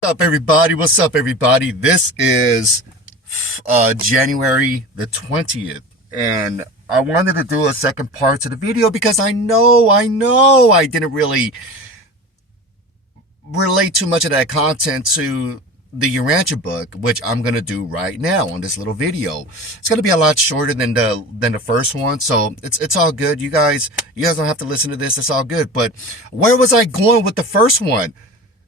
What's up, everybody? What's up, everybody? This is January the 20th, and I wanted to do a second part to the video because I know I didn't really relate too much of that content to the Urantian book, which I'm gonna do right now on this little video. It's gonna be a lot shorter than the first one, so it's all good. You guys don't have to listen to this. It's all good. But where was I going with the first one?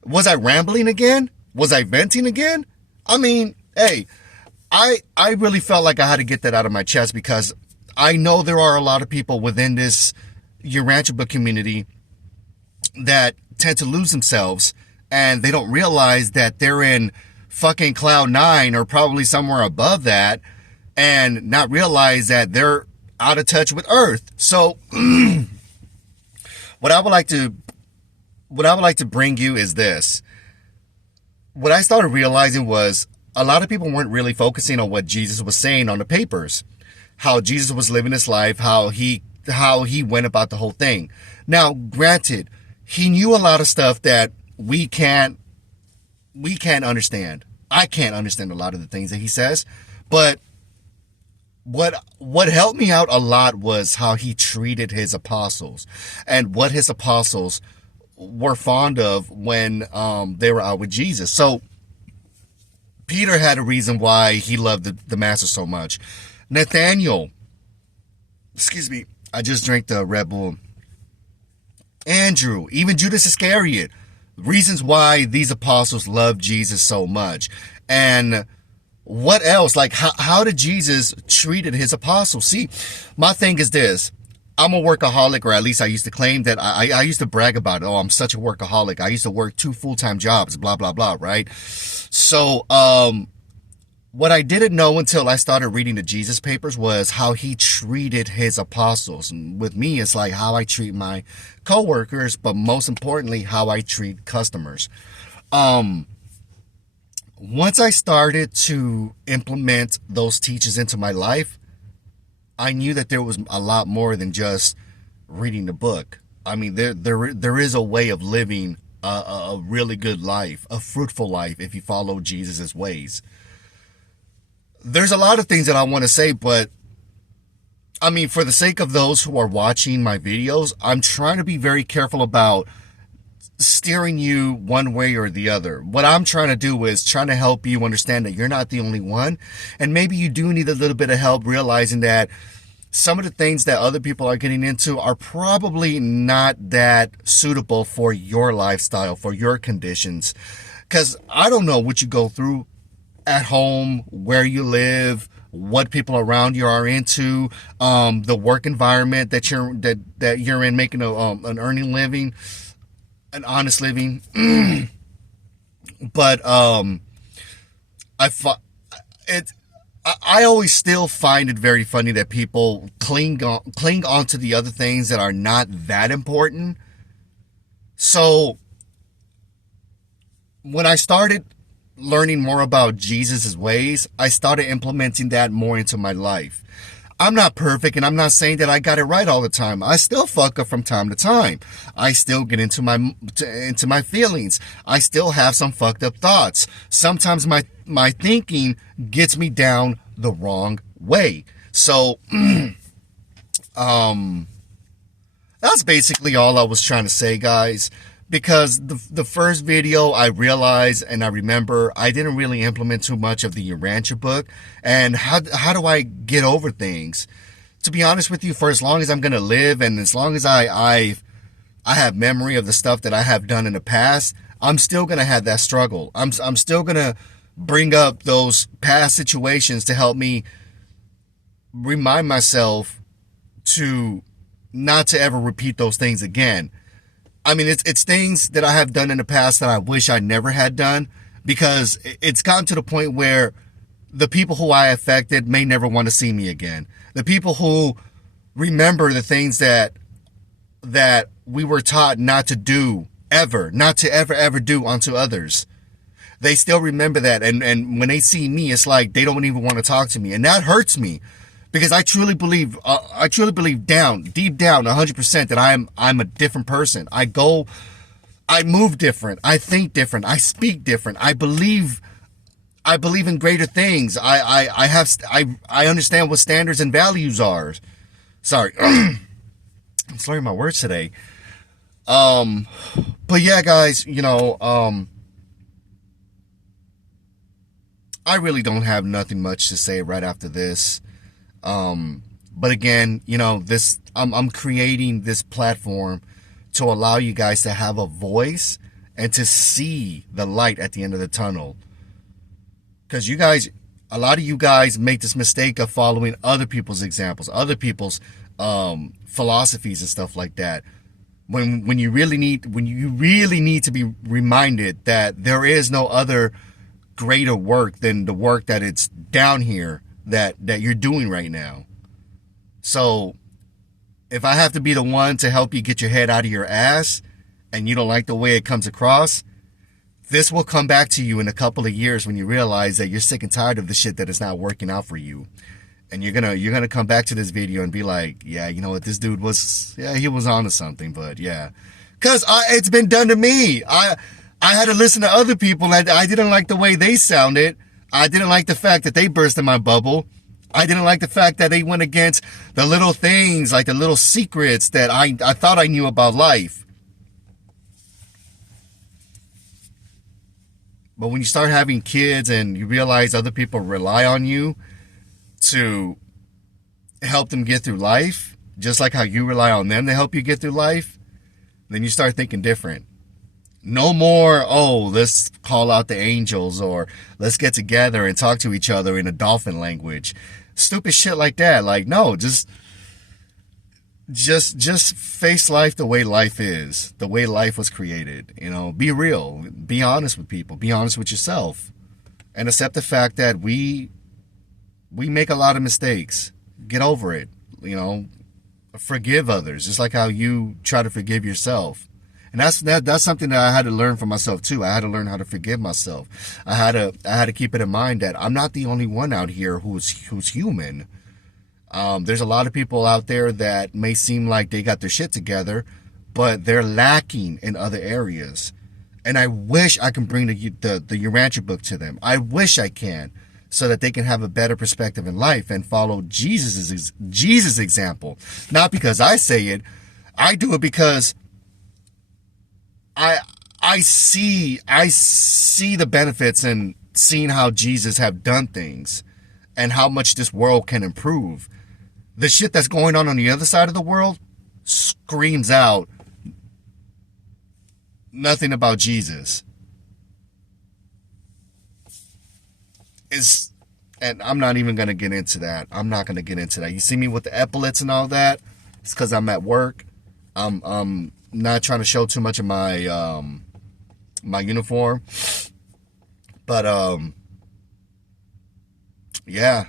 Was I rambling again? Was I venting again? I mean, hey, I really felt like I had to get that out of my chest because I know there are a lot of people within this Urantian book community that tend to lose themselves and they don't realize that they're in fucking cloud nine or probably somewhere above that and not realize that they're out of touch with Earth. So what I would like to bring you is this. What I started realizing was a lot of people weren't really focusing on what Jesus was saying on the papers, how Jesus was living his life, how he went about the whole thing. Now, granted, he knew a lot of stuff that we can't understand. I can't understand a lot of the things that he says, but what helped me out a lot was how he treated his apostles and what his apostles were fond of when they were out with Jesus. So Peter had a reason why he loved the master so much. Nathaniel, excuse me, I just drank the Red Bull. Andrew, even Judas Iscariot, reasons why these apostles loved Jesus so much. And what else? Like, how did Jesus treated his apostles? See, my thing is this. I'm a workaholic, or at least I used to claim that. I used to brag about it. Oh, I'm such a workaholic. I used to work 2 full-time jobs, blah, blah, blah, right? So, what I didn't know until I started reading the Jesus papers was how he treated his apostles. And with me, it's like how I treat my coworkers, but most importantly, how I treat customers. Once I started to implement those teachings into my life, I knew that there was a lot more than just reading the book. I mean, there is a way of living a really good life, a fruitful life, if you follow Jesus's ways. There's a lot of things that I want to say, but I mean, for the sake of those who are watching my videos, I'm trying to be very careful about steering you one way or the other. What I'm trying to do is trying to help you understand that you're not the only one. And maybe you do need a little bit of help realizing that some of the things that other people are getting into are probably not that suitable for your lifestyle, for your conditions. Because I don't know what you go through at home, where you live, what people around you are into, the work environment that you're in, making an earning living, an honest living. But I always still find it very funny that people cling on to the other things that are not that important. So when I started learning more about Jesus's ways, I started implementing that more into my life. I'm not perfect, and I'm not saying that I got it right all the time. I still fuck up from time to time. I still get into my feelings. I still have some fucked up thoughts. Sometimes my thinking gets me down the wrong way. So that's basically all I was trying to say, guys. Because the first video, I realized and I remember I didn't really implement too much of the Urantian book. And how do I get over things? To be honest with you, for as long as I'm going to live and as long as I have memory of the stuff that I have done in the past, I'm still going to have that struggle. I'm still going to bring up those past situations to help me remind myself to not to ever repeat those things again. I mean, it's things that I have done in the past that I wish I never had done, because it's gotten to the point where the people who I affected may never want to see me again. The people who remember the things that we were taught not to do ever, not to ever do unto others. They still remember that. And when they see me, it's like they don't even want to talk to me. And that hurts me. Because I truly believe deep down, 100% that I'm a different person. I I move different. I think different. I speak different. I believe in greater things. I understand what standards and values are. Sorry. I'm slurring my words today. But yeah, guys, I really don't have nothing much to say right after this. But again, I'm creating this platform to allow you guys to have a voice and to see the light at the end of the tunnel. Because a lot of you guys make this mistake of following other people's examples, other people's philosophies and stuff like that. When you really need to be reminded that there is no other greater work than the work that it's down here that you're doing right now. So if I have to be the one to help you get your head out of your ass and you don't like the way it comes across, this will come back to you in a couple of years when you realize that you're sick and tired of the shit that is not working out for you. And you're gonna come back to this video and be like, yeah, you know what, this dude he was onto something, but yeah. Cause it's been done to me. I had to listen to other people and I didn't like the way they sounded. I didn't like the fact that they burst in my bubble. I didn't like the fact that they went against the little things, like the little secrets that I thought I knew about life. But when you start having kids and you realize other people rely on you to help them get through life, just like how you rely on them to help you get through life, then you start thinking different. No more, let's call out the angels or let's get together and talk to each other in a dolphin language. Stupid shit like that. Like, no, just face life the way life is, the way life was created. Be real, be honest with people, be honest with yourself, and accept the fact that we make a lot of mistakes. Get over it. Forgive others, just like how you try to forgive yourself. And that's something that I had to learn for myself too. I had to learn how to forgive myself. I had to keep it in mind that I'm not the only one out here who's human. There's a lot of people out there that may seem like they got their shit together, but they're lacking in other areas. And I wish I can bring the Urantian book to them. I wish I can, so that they can have a better perspective in life and follow Jesus' example. Not because I say it, I do it because I see the benefits in seeing how Jesus have done things and how much this world can improve. The shit that's going on the other side of the world screams out nothing about Jesus. And I'm not even going to get into that. I'm not going to get into that. You see me with the epaulets and all that? It's because I'm at work. I'm not trying to show too much of my my uniform. But yeah.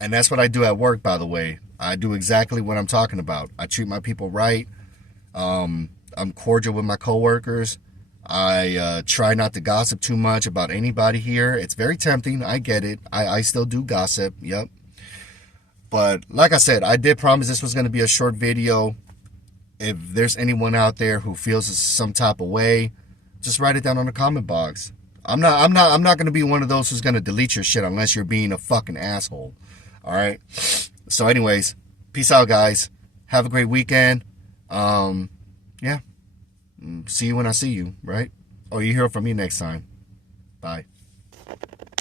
And that's what I do at work, by the way. I do exactly what I'm talking about. I treat my people right. I'm cordial with my coworkers. I try not to gossip too much about anybody here. It's very tempting. I get it. I still do gossip. Yep. But like I said, I did promise this was going to be a short video. If there's anyone out there who feels some type of way, just write it down on the comment box. I'm not going to be one of those who's going to delete your shit unless you're being a fucking asshole. All right. So anyways, peace out, guys. Have a great weekend. Yeah. See you when I see you, right? Or you hear from me next time. Bye.